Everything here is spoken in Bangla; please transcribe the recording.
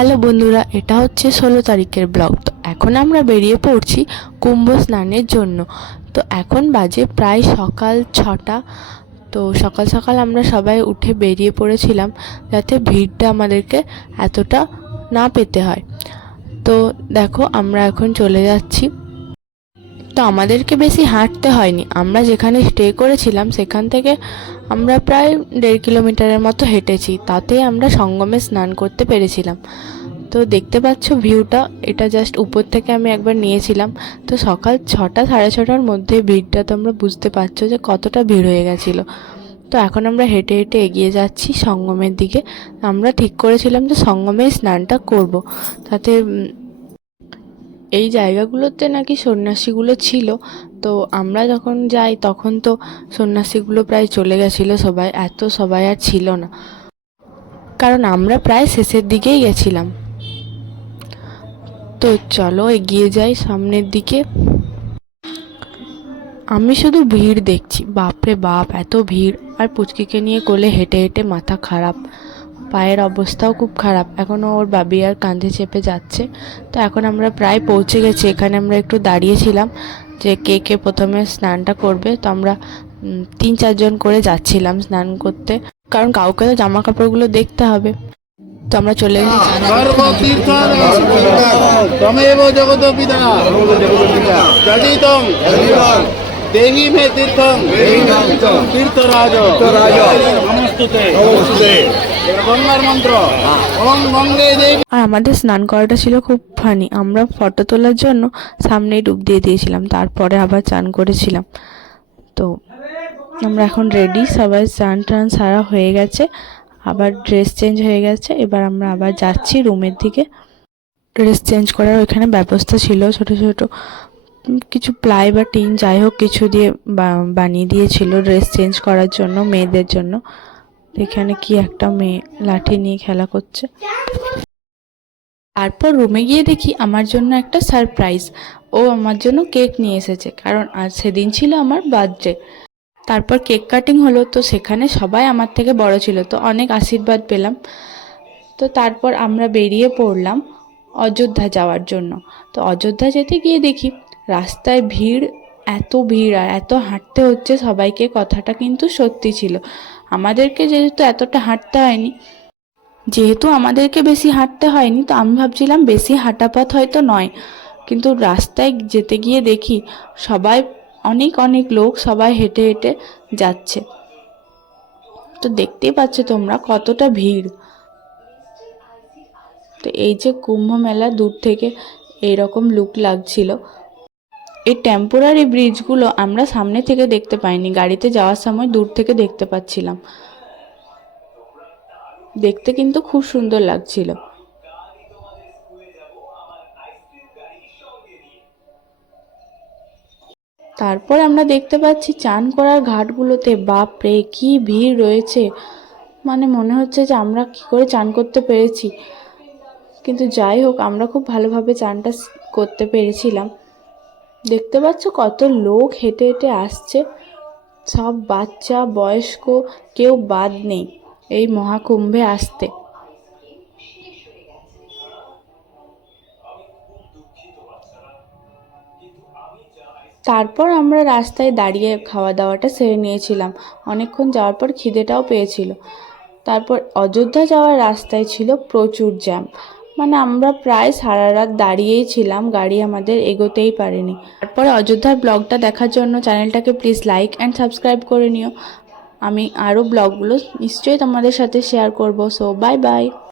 হ্যালো বন্ধুরা, এটা হচ্ছে ষোলো তারিখের ব্লগ। তো এখন আমরা বেরিয়ে পড়ছি কুম্ভ স্নানের জন্য। তো এখন বাজে প্রায় সকাল ছটা। তো সকাল সকাল আমরা সবাই উঠে বেরিয়ে পড়েছিলাম যাতে ভিড়টা আমাদেরকে এতটা না পেতে হয়। তো দেখো, আমরা এখন চলে যাচ্ছি। তো আমাদেরকে বেশি হাঁটতে হয়নি। আমরা যেখানে স্টে করেছিলাম, সেখান থেকে আমরা প্রায় দেড় কিলোমিটারের মতো হেঁটেছি। তাতেই আমরা সঙ্গমে স্নান করতে পেরেছিলাম। তো দেখতে পাচ্ছ ভিউটা, এটা জাস্ট উপর থেকে আমি একবার নিয়েছিলাম। তো সকাল ছটা, সাড়ে ছটার মধ্যে ভিড়টা তোমরা বুঝতে পারছ যে কতটা ভিড় হয়ে গেছিল। তো এখন আমরা হেঁটে হেঁটে এগিয়ে যাচ্ছি সঙ্গমের দিকে। আমরা ঠিক করেছিলাম যে সঙ্গমেই স্নানটা করব। তাতে এই জায়গাগুলোতে নাকি সন্ন্যাসীগুলো ছিল। তো আমরা যখন যাই, তখন তো সন্ন্যাসীগুলো প্রায় চলে গেছিল সবাই। এত সবাই আর ছিল না। কারণ আমরা প্রায় শেষের দিকেই গেছিলাম। তো চলো এগিয়ে যাই সামনের দিকে। আমি শুধু ভিড় দেখছি। বাপরে বাপ, এত ভিড়। আর পুচকিকে নিয়ে কোলে হেঁটে হেঁটে মাথা খারাপ। পায়ের অবস্থাও খুব খারাপ। এখনও ওর বাবি আর কাঁধে চেপে যাচ্ছে। তো এখন আমরা প্রায় পৌঁছে গেছি। এখানে আমরা একটু দাঁড়িয়েছিলাম যে কে কে প্রথমে স্নানটা করবে। তো আমরা তিন চারজন করে যাচ্ছিলাম স্নান করতে। কারণ কাউকে তো জামা কাপড়গুলো দেখতে হবে। তো আমরা চলে গেছি। চান গঙ্গার মন্ত্র। ওম গঙ্গে দেবী আর আমাদের স্নান করাটা ছিল খুব ফানি আমরা ফটো তোলার জন্য সামনেই ডুব দিয়ে দিয়েছিলাম। তারপরে আবার চান করেছিলাম। তো আমরা এখন রেডি সবাই স্নান টান সারা হয়ে গেছে। আবার ড্রেস চেঞ্জ হয়ে গেছে। এবার আমরা আবার যাচ্ছি রুমের দিকে। ড্রেস চেঞ্জ করার ওইখানে ব্যবস্থা ছিল ছোট ছোট। কিছু প্লাই বা টিন, যাই হোক কিছু দিয়ে বানিয়ে দিয়েছিল ড্রেস চেঞ্জ করার জন্য মেয়েদের জন্য। এখানে কি একটা মেয়ে লাঠি নিয়ে খেলা করছে। তারপর রুমে গিয়ে দেখি আমার জন্য একটা সারপ্রাইজ। ও আমার জন্য কেক নিয়ে এসেছে, কারণ আজ সেদিন ছিল আমার বার্থডে। তারপর কেক কাটিং হলো, তো সেখানে সবাই আমার থেকে বড় ছিল, তো অনেক আশীর্বাদ পেলাম। তো তারপর আমরা বেরিয়ে পড়লাম অযোধ্যা যাওয়ার জন্য। তো অযোধ্যা যেতে গিয়ে দেখি রাস্তায় ভিড়, এত ভিড় আর এত হাঁটতে হচ্ছে সবাইকে, কথাটা কিন্তু সত্যি ছিল। আমাদেরকে যেহেতু এতটা হাঁটতে হয়নি, যেহেতু আমাদেরকে বেশি হাঁটতে হয়নি, তো আমি ভাবছিলাম বেশি হাঁটা পথ হয়তো নয়। কিন্তু রাস্তায় যেতে গিয়ে দেখি সবাই, অনেক অনেক লোক সবাই হেঁটে হেঁটে যাচ্ছে। তো দেখতেই পাচ্ছ তোমরা কতটা ভিড়। তো এই যে কুম্ভ মেলা দূর থেকে এইরকম লুক লাগছিল। এই টেম্পোরারি ব্রিজগুলো আমরা সামনে থেকে দেখতে পাইনি। গাড়িতে যাওয়ার সময় দূর থেকে দেখতে পাচ্ছিলাম। দেখতে কিন্তু খুব সুন্দর লাগছিল। তারপর আমরা দেখতে পাচ্ছি চান করার ঘাটগুলোতে বাপ রে কি ভিড় রয়েছে। মানে মনে হচ্ছে যে আমরা কি করে চান করতে পেরেছি। কিন্তু যাই হোক, আমরা খুব ভালোভাবে চানটা করতে পেরেছিলাম। দেখতে পাচ্ছ কত লোক হেঁটে হেঁটে আসছে। সব বাচ্চা, বয়স্ক, কেউ বাদ নেই এই মহাকুম্ভে আসতে। তারপর আমরা রাস্তায় দাঁড়িয়ে খাওয়া দাওয়াটা সেরে নিয়েছিলাম। অনেকক্ষণ যাওয়ার পর খিদেটাও পেয়েছিল। তারপর অযোধ্যা যাওয়ার রাস্তায় ছিল প্রচুর জ্যাম। মানে আমরা প্রায় সারা রাত দাঁড়িয়েই ছিলাম, গাড়ি আমাদের এগোতেই পারেনি। তারপরে অযোধ্যার ব্লগটা দেখার জন্য চ্যানেলটাকে প্লিজ লাইক অ্যান্ড সাবস্ক্রাইব করে নিও। আমি আরও ব্লগগুলো নিশ্চয়ই তোমাদের সাথে শেয়ার করব সো বাই বাই